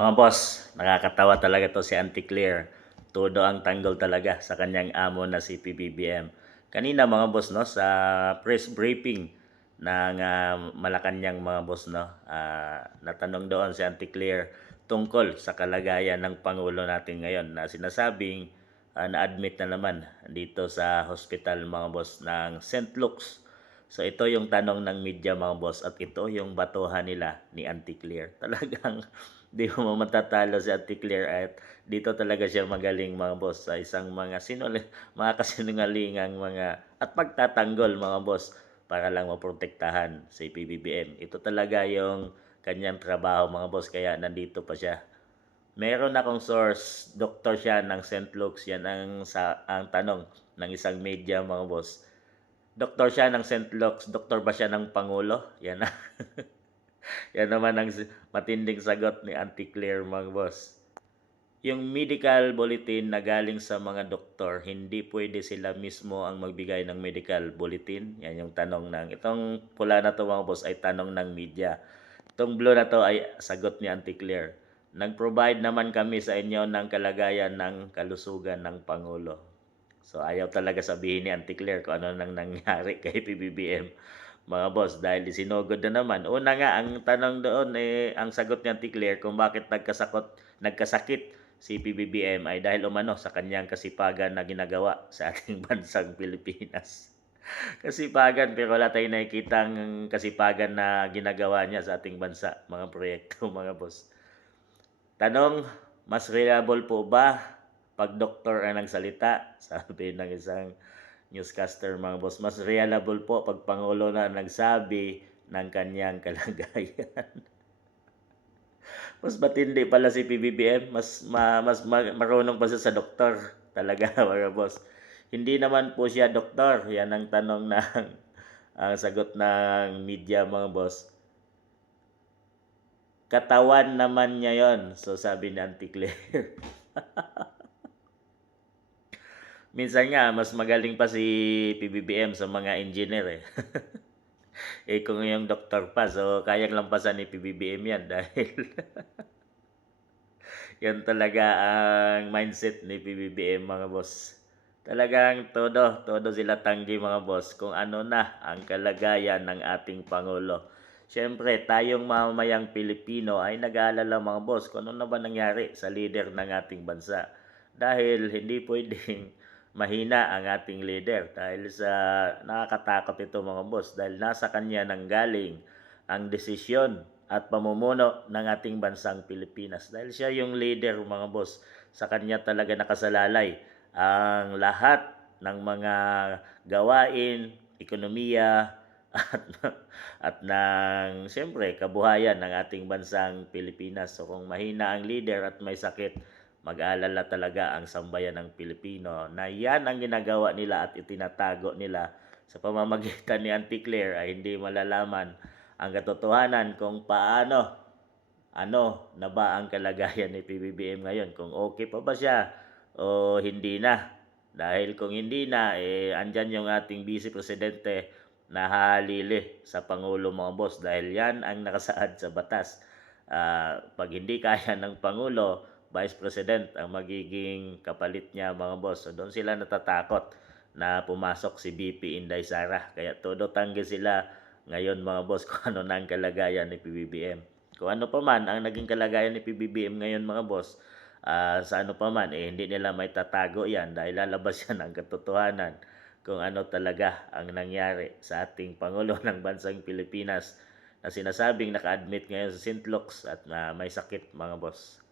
Mga boss, nakakatawa talaga to si Auntie Claire. Todo ang tanggol talaga sa kanyang amo na si PBBM. Kanina mga boss no sa press briefing ng Malacanang mga boss no, natanong doon si Auntie Claire tungkol sa kalagayan ng pangulo natin ngayon na sinasabing na-admit na naman dito sa hospital mga boss ng St. Luke's. So ito yung tanong ng media mga boss at ito yung batuhan nila ni Auntie Claire. Talagang di mo matatalo si Auntie Claire at dito talaga siya magaling mga boss sa isang mga kasinungalingang mga at pagtatanggol mga boss para lang maprotektahan si PBBM. Ito talaga yung kanyang trabaho mga boss kaya nandito pa siya. Meron akong source, doktor siya ng St. Luke's. Yan ang tanong ng isang media mga boss. Doktor siya ng St. Luke's, doktor ba siya ng Pangulo? Yan na. Yan naman ang matinding sagot ni Auntie Claire mga boss. Yung medical bulletin na galing sa mga doktor, hindi pwede sila mismo ang magbigay ng medical bulletin. Yan yung tanong itong pula na to mga boss ay tanong ng media. Itong blue na to ay sagot ni Auntie Claire. Nag-provide naman kami sa inyo ng kalagayan ng kalusugan ng Pangulo. So ayaw talaga sabihin ni Auntie Claire kung ano nang nangyari kay PBBM mga boss dahil sinugod na naman. Una nga ang tanong doon ang sagot ni Auntie Claire kung bakit nagkasakit si PBBM ay dahil umano sa kanyang kasipagan na ginagawa sa ating bansang Pilipinas. Kasipagan pero wala tayong nakikitang kasipagan na ginagawa niya sa ating bansa, mga proyekto mga boss. Tanong, mas reliable po ba pag doktor ang nagsalita? Sabi ng isang newscaster mga boss, mas reliable po pag Pangulo na nagsabi ng kanyang kalagayan. Mas matindi pala si PBBM, marunong pa siya sa doktor. Talaga mga boss. Hindi naman po siya doktor. Yan ang tanong ng ang sagot ng media mga boss. Katawan naman niya yon. So sabi ni Auntie Claire. Minsan nga, mas magaling pa si PBBM sa mga engineer eh. Kung yung doktor pa, so kayang lampasan ni PBBM yan dahil yan talaga ang mindset ni PBBM mga boss. Talagang todo sila tanggi mga boss kung ano na ang kalagayan ng ating Pangulo. Siyempre, tayong mamamayang Pilipino ay nag-aalala mga boss kung ano na ba nangyari sa leader ng ating bansa. Dahil hindi pwedeng mahina ang ating leader dahil sa nakakatakot ito mga boss dahil nasa kanya nang galing ang desisyon at pamumuno ng ating bansang Pilipinas. Dahil siya yung leader mga boss, sa kanya talaga nakasalalay ang lahat ng mga gawain, ekonomiya, at, at ng siyempre kabuhayan ng ating bansang Pilipinas. So kung mahina ang leader at may sakit, mag-aalala talaga ang sambayan ng Pilipino na yan ang ginagawa nila at itinatago nila sa pamamagitan ni Auntie Claire ay hindi malalaman ang katotohanan kung ano na ba ang kalagayan ni PBBM ngayon, kung okay pa ba siya o hindi na. Dahil kung hindi na, andyan yung ating Vice Presidente na halili sa Pangulo mga boss dahil yan ang nakasaad sa batas. Pag hindi kaya ng Pangulo, Vice President ang magiging kapalit niya mga boss. So doon sila natatakot na pumasok si BP Inday Sara. Kaya todo tanggi sila ngayon mga boss kung ano na ang kalagayan ni PBBM. Kung ano pa man ang naging kalagayan ni PBBM ngayon mga boss, sa ano pa man, hindi nila may tatago yan dahil lalabas yan ang katotohanan kung ano talaga ang nangyari sa ating Pangulo ng Bansang Pilipinas na sinasabing naka-admit ngayon sa St. Luke's at na may sakit mga boss.